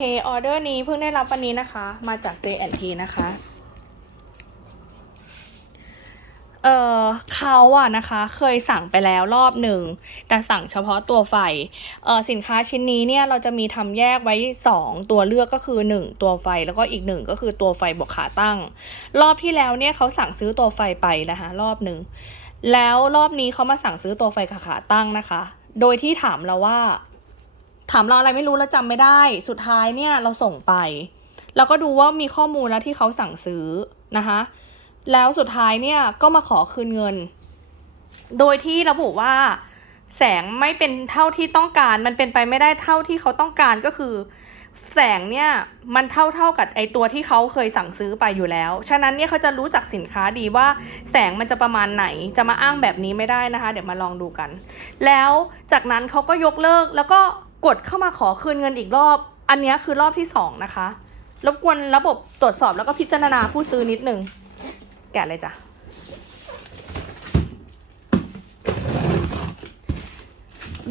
เคออเดอร์นี้เพิ่งได้รับวันนี้นะคะ มาจาก J&T นะคะ เออเขาอะนะคะ เคยสั่งไปแล้วรอบหนึ่ง แต่สั่งเฉพาะตัวไฟ เออสินค้าชิ้นนี้เนี่ยเราจะมีทำแยกไว้ 2 ตัวเลือกก็คือ 1 ตัวไฟแล้วก็อีกหนึ่งก็คือตัวไฟบวกขาตั้ง รอบที่แล้วเนี่ยเขาสั่งซื้อตัวไฟไปนะคะรอบหนึ่ง แล้วรอบนี้เขามาสั่งซื้อตัวไฟขาขาตั้งนะคะ โดยที่ถามเราว่า ถามเราอะไรไม่รู้แล้วจำไม่ได้ สุดท้ายเนี่ยเราส่งไปเราก็ดูว่ามีข้อมูลแล้วที่เขาสั่งซื้อนะคะแล้วสุดท้ายเนี่ยก็มาขอคืนเงิน โดยที่ระบุว่า แสงไม่เป็นเท่าที่ต้องการ มันเป็นไปไม่ได้เท่าที่เขาต้องการก็คือ แสงเนี่ยมันเท่าเท่ากับไอตัวที่เขาเคยสั่งซื้อไปอยู่แล้ว ฉะนั้นเนี่ยเขาจะรู้จักสินค้าดีว่า แสงมันจะประมาณไหน จะมาอ้างแบบนี้ไม่ได้นะคะ เดี๋ยวมาลองดูกัน แล้วจากนั้นเขาก็ยกเลิกแล้วก็ กดเข้ามาขอคืนเงินอีกรอบ อันนี้คือรอบที่สองนะคะ รบกวนระบบตรวจสอบแล้วก็พิจารณาผู้ซื้อนิดนึง แกะเลยจ้ะ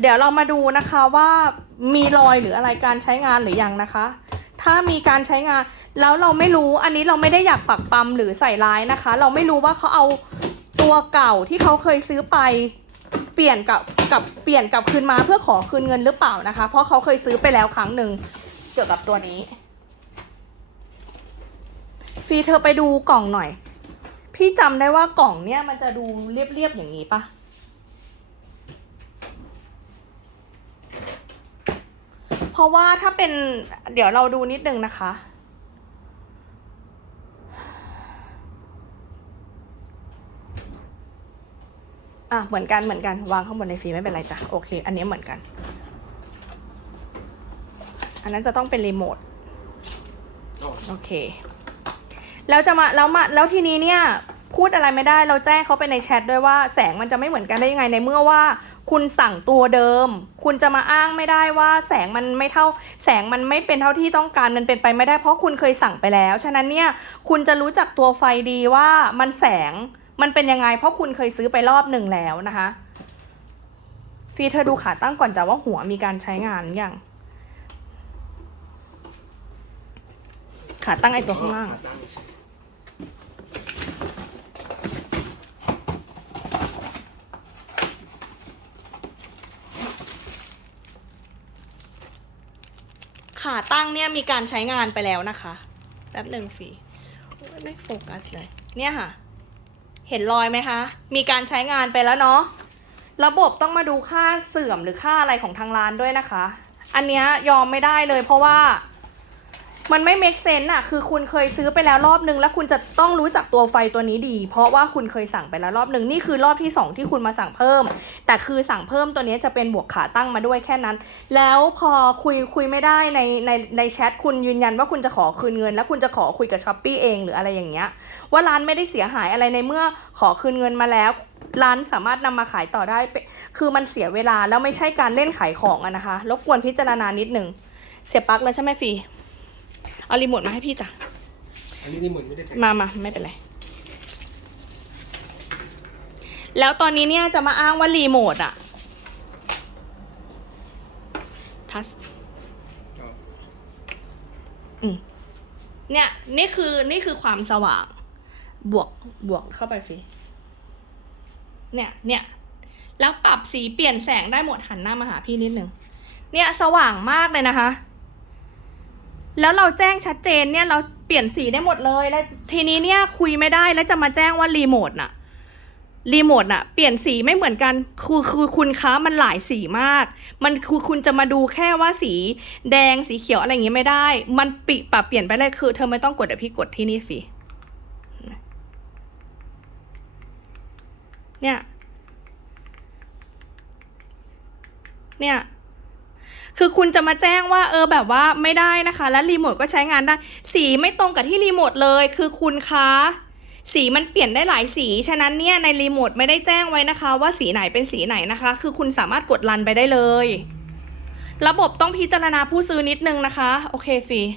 เดี๋ยวเรามาดูนะคะว่ามีรอยหรืออะไรการใช้งานหรือยังนะคะ ถ้ามีการใช้งานแล้วเราไม่รู้อันนี้เราไม่ได้อยากปักปั๊มหรือใส่ร้ายนะคะ เราไม่รู้ว่าเขาเอาตัวเก่าที่เขาเคยซื้อไป เปลี่ยนกับกับเปลี่ยนกลับคืนมาเพื่อขอคืนเงินหรือเปล่านะคะ เพราะเขาเคยซื้อไปแล้วครั้งหนึ่งเกี่ยวกับตัวนี้ฟีเธอไปดูกล่องหน่อย พี่จำได้ว่ากล่องเนี่ยมันจะดูเรียบๆอย่างนี้ปะเพราะว่าถ้าเป็นเดี๋ยวเราดูนิดนึงนะคะ อะเหมือนกันเหมือนกันวางข้างบนในฟรีไม่เป็นไรจ้ะโอเค อันนี้เหมือนกัน อันนั้นจะต้องเป็นรีโมทโอเคแล้วจะมาแล้วมาแล้วทีนี้เนี่ยพูดอะไรไม่ได้เราแจ้งเขาไปในแชทด้วยว่าแสงมันจะไม่เหมือนกันได้ยังไงในเมื่อว่า คุณสั่งตัวเดิม คุณจะมาอ้างไม่ได้ว่า แสงมันไม่เท่า แสงมันไม่เป็นเท่าที่ต้องการมันเป็นไปไม่ได้เพราะคุณเคยสั่งไปแล้ว ฉะนั้นเนี่ยคุณจะรู้จักตัวไฟดีว่ามันแสง มันเป็นยังไง เพราะคุณเคยซื้อไปรอบหนึ่งแล้วนะคะฟีเธอดูขาตั้งก่อนจ้ะว่าหัวมีการใช้งานอยังขาตั้งไอตัวข้างล่าง ขาตั้งเนี่ยมีการใช้งานไปแล้วนะคะ แป๊บหนึ่งฟีไม่โฟกัสเลย เนี่ยค่ะ เห็นรอยไหมคะ มีการใช้งานไปแล้วเนาะ ระบบต้องมาดูค่าเสื่อมหรือค่าอะไรของทางร้านด้วยนะคะ อันเนี้ยยอมไม่ได้เลยเพราะว่า มันไม่ make sense อะคือคุณเคยซื้อไปแล้วรอบนึง แล้วคุณจะต้องรู้จักตัวไฟตัวนี้ดี เพราะว่าคุณเคยสั่งไปแล้วรอบนึง นี่คือรอบที่สองที่คุณมาสั่งเพิ่ม แต่คือสั่งเพิ่มตัวนี้จะเป็นบวกขาตั้งมาด้วยแค่นั้น แล้วพอคุยคุยไม่ได้ในในในแชทคุณยืนยันว่าคุณจะขอคืนเงิน แล้วคุณจะขอคุยกับช้อปปีเองหรืออะไรอย่างเงี้ย ว่าร้านไม่ได้เสียหายอะไรในเมื่อขอคืนเงินมาแล้วร้านสามารถนำมาขายต่อได้เป็คือมันเสียเวลาแล้วไม่ใช่การเล่นขายของอะนะคะ รบกวนพิจารณานิดนึง เสียปักแล้วใช่ไหมฟี เอารีโมทมาให้พี่จ้ะ อันนี้นี่หมุนไม่ได้แต่งมามาไม่เป็นไร แล้วตอนนี้เนี่ยจะมาอ้างว่ารีโมทอะทัชอ๋ออืมเนี่ยนี่คือนี่คือความสว่าง บวกบวกเข้าไปฟรีเนี่ยเนี่ยแล้วปรับสีเปลี่ยนแสงได้หมดหันหน้ามาหาพี่นิดนึง เนี่ยสว่างมากเลยนะคะ แล้วเราแจ้งชัดเจนเนี่ยเราเปลี่ยนสีได้หมดเลย แล้วทีนี้เนี่ยคุยไม่ได้แล้วจะมาแจ้งว่ารีโมทน่ะรีโมทน่ะเปลี่ยนสีไม่เหมือนกันคือคือคุณคะมันหลายสีมาก มันคือคุณจะมาดูแค่ว่าสีแดงสีเขียวอะไรอย่างงี้ไม่ได้ มันปิปรับเปลี่ยนไปเลยคือ เธอไม่ต้องกดเดี๋ยวพี่กดที่นี่สิเนี่ย เนี่ย คือคุณจะมาแจ้งว่าเออแบบว่าไม่ได้นะคะ และรีโมทก็ใช้งานได้ สีไม่ตรงกับที่รีโมทเลย คือคุณคะสีมันเปลี่ยนได้หลายสี ฉะนั้นเนี่ยในรีโมทไม่ได้แจ้งไว้นะคะ ว่าสีไหนเป็นสีไหนนะคะ คือคุณสามารถกดรันไปได้เลย ระบบต้องพิจารณาผู้ซื้อนิดนึงนะคะ โอเคฟรี